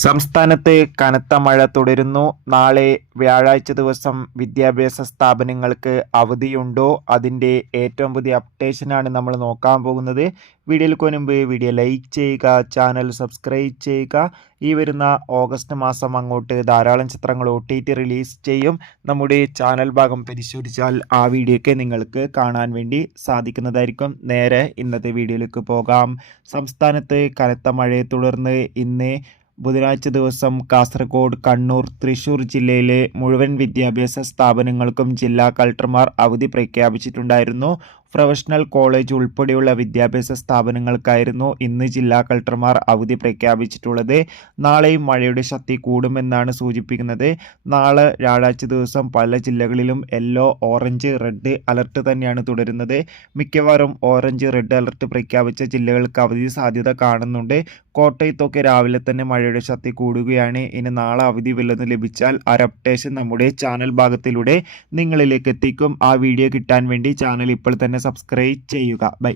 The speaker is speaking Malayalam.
സംസ്ഥാനത്ത് കനത്ത മഴ തുടരുന്നു. നാളെ വ്യാഴാഴ്ച ദിവസം വിദ്യാഭ്യാസ സ്ഥാപനങ്ങൾക്ക് അവധിയുണ്ടോ? അതിൻ്റെ ഏറ്റവും പുതിയ അപ്ഡേഷനാണ് നമ്മൾ നോക്കാൻ പോകുന്നത്. വീഡിയോയിലേക്ക് മുൻപ് വീഡിയോ ലൈക്ക് ചെയ്യുക, ചാനൽ സബ്സ്ക്രൈബ് ചെയ്യുക. ഈ വരുന്ന ഓഗസ്റ്റ് മാസം അങ്ങോട്ട് ധാരാളം ചിത്രങ്ങൾ OTT റിലീസ് ചെയ്യും. നമ്മുടെ ചാനൽ ഭാഗം പരിശോധിച്ചാൽ ആ വീഡിയോയ്ക്ക് നിങ്ങൾക്ക് കാണാൻ വേണ്ടി സാധിക്കുന്നതായിരിക്കും. നേരെ ഇന്നത്തെ വീഡിയോയിലേക്ക് പോകാം. സംസ്ഥാനത്ത് കനത്ത മഴയെ തുടർന്ന് ഇന്ന് ബുധനാഴ്ച ദിവസം കാസർഗോഡ്, കണ്ണൂർ, തൃശൂർ ജില്ലയിലെ മുഴുവൻ വിദ്യാഭ്യാസ സ്ഥാപനങ്ങൾക്കും ജില്ലാ കളക്ടർമാർ അവധി പ്രഖ്യാപിച്ചിട്ടുണ്ടായിരുന്നു. പ്രൊഫഷണൽ കോളേജ് ഉൾപ്പെടെയുള്ള വിദ്യാഭ്യാസ സ്ഥാപനങ്ങൾക്കായിരുന്നു ഇന്ന് ജില്ലാ കളക്ടർമാർ അവധി പ്രഖ്യാപിച്ചിട്ടുള്ളത്. നാളെയും മഴയുടെ ശക്തി കൂടുമെന്നാണ് സൂചിപ്പിക്കുന്നത്. നാളെ വ്യാഴാഴ്ച ദിവസം പല ജില്ലകളിലും യെല്ലോ, ഓറഞ്ച്, റെഡ് അലർട്ട് തന്നെയാണ് തുടരുന്നത്. മിക്കവാറും ഓറഞ്ച്, റെഡ് അലർട്ട് പ്രഖ്യാപിച്ച ജില്ലകൾക്ക് അവധി സാധ്യത കാണുന്നുണ്ട്. കോട്ടയത്തൊക്കെ രാവിലെ തന്നെ മഴയുടെ ശക്തി കൂടുകയാണ്. ഇനി നാളെ അവധി വല്ലതും ലഭിച്ചാൽ ആ അപ്ഡേഷൻ നമ്മുടെ ചാനൽ ഭാഗത്തിലൂടെ നിങ്ങളിലേക്ക് എത്തിക്കും. ആ വീഡിയോ കിട്ടാൻ വേണ്ടി ചാനൽ ഇപ്പോൾ തന്നെ സബ്സ്ക്രൈബ് ചെയ്യുക. ബൈ.